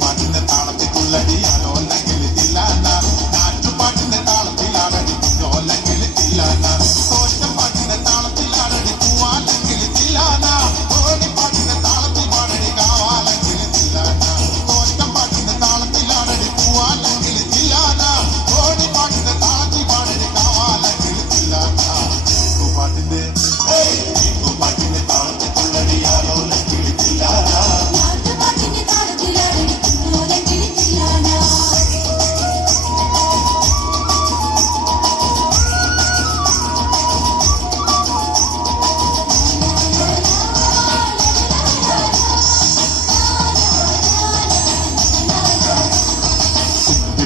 പാട്ടിന്റെ താളത്തിൽ തുള്ളടിയാലോ അല്ലെങ്കിൽ തില്ലാന നാട്ടുപാട്ടിന്റെ താളത്തിലാണടി കുഞ്ഞോല്ലെങ്കിൽ തില്ലാന തോറ്റം പാട്ടിന്റെ താളത്തിലാണടി പൂവാല്ലെങ്കിൽ തില്ലാന ഓടിപ്പാട്ടിന്റെ താളത്തിൽ പാടടി കാവാല്ലെങ്കിൽ തില്ലാന തോറ്റം പാട്ടിന്റെ താളത്തിലാണടി പൂവാല്ലെങ്കിൽ തില്ലാന ഓടിപ്പാട്ടിന്റെ താളത്തിൽ പാടടി കാവാല്ലെങ്കിൽ തില്ലാന പാട്ടിന്റെ പാട്ടിന്റെ താളത്തിൽ തുള്ളടിയാലോ അല്ലെങ്കിൽ തില്ലാന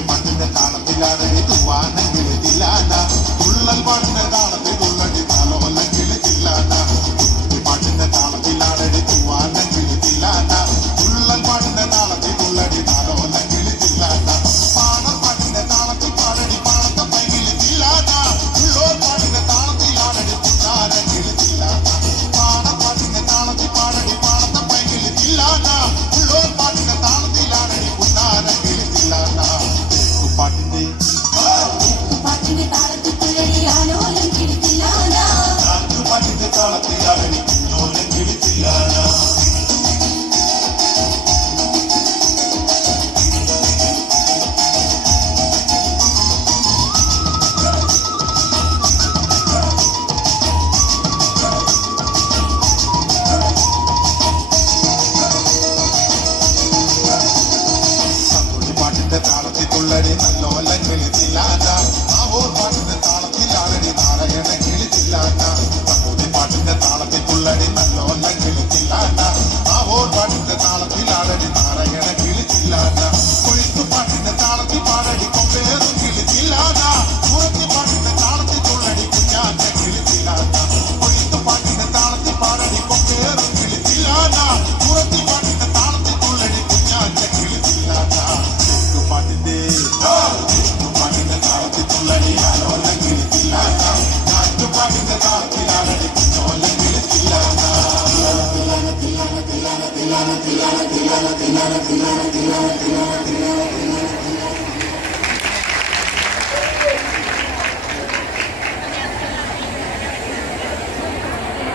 താളത്തിലാടടി തൂവാണെങ്കിൽ തില്ലാന തുള്ളൽ പാട്ടിന്റെ താളത്തിൽ തുള്ളടി താലോല്ലെങ്കിൽ തില്ലാന പാട്ടിന്റെ താളത്തിലാടടി തൂവാണെങ്കിൽ തില്ലാന തുള്ളൽ പാട്ടിന്റെ താളത്തിൽ തുള്ളടി താലോല്ലെങ്കിൽ തില്ലാന പാടൽ പാട്ടിന്റെ താളത്തിൽ പാടടി പാടത്തെ പൈകിൽ തില്ലാന ഉള്ളോർ പാട്ടിന്റെ താളത്തിലാടടി പുന്നാരെങ്കിൽ തില്ലാന പാടൽ പാട്ടിന്റെ താളത്തിൽ പാടടി പാടത്തെ പൈകിൽ തില്ലാന ഉള്ളോർ പാട്ടിന്റെ താളത്തിലാടടി പുന്നാരെങ്കിൽ തില്ലാന പാട്ടിന്റെ താളത്തിൽ തുള്ളടിയാലോ കിളിത്തില്ലാന പാട്ടിന്റെ താളത്തിലാടടി കുഞ്ഞോലം കിളിത്തില്ലാന പാട്ടിന്റെ താളത്തിൽ തുള്ളടി നല്ലോലം കിളിത്തില്ലാന ആവോർ പാട്ടിന്റെ താളത്തിലാടടി നാരായണ കിളിത്തില്ലാന പാട്ടിന്റെ താളത്തിൽ തുള്ളടി നല്ലോലം കിളിത്തില്ലാന ആവോർ പാട്ടിന്റെ താളത്തിലാടടി നാരായണ കിളിത്തില്ലാന കൊയ്ത്തു പാട്ടിന്റെ താളത്തിൽ പാടടി കൊമ്പേറും കിളിത്തില്ലാന കുറത്തി പാട്ടിന്റെ താളത്തിൽ തുള്ളടി കുഞ്ഞാന്റെ കിളിത്തില്ലാന കൊയ്ത്തു പാട്ടിന്റെ താളത്തിൽ പാടടി കൊമ്പേറും കിളിത്തില്ലാന കുറത്തി പാട്ടിന്റെ താളത്തിൽ തുള്ളടി കുഞ്ഞാന്റെ കിളിത്തില്ലാന പാട്ടിന്റെ താളത്തിൽ തുള്ളടിയാലോ കിളിത്തില്ലാന നാട്ടുപാട്ടിന്റെ താളത്തിലാടടി കുഞ്ഞോലം കിളിത്തില്ലാന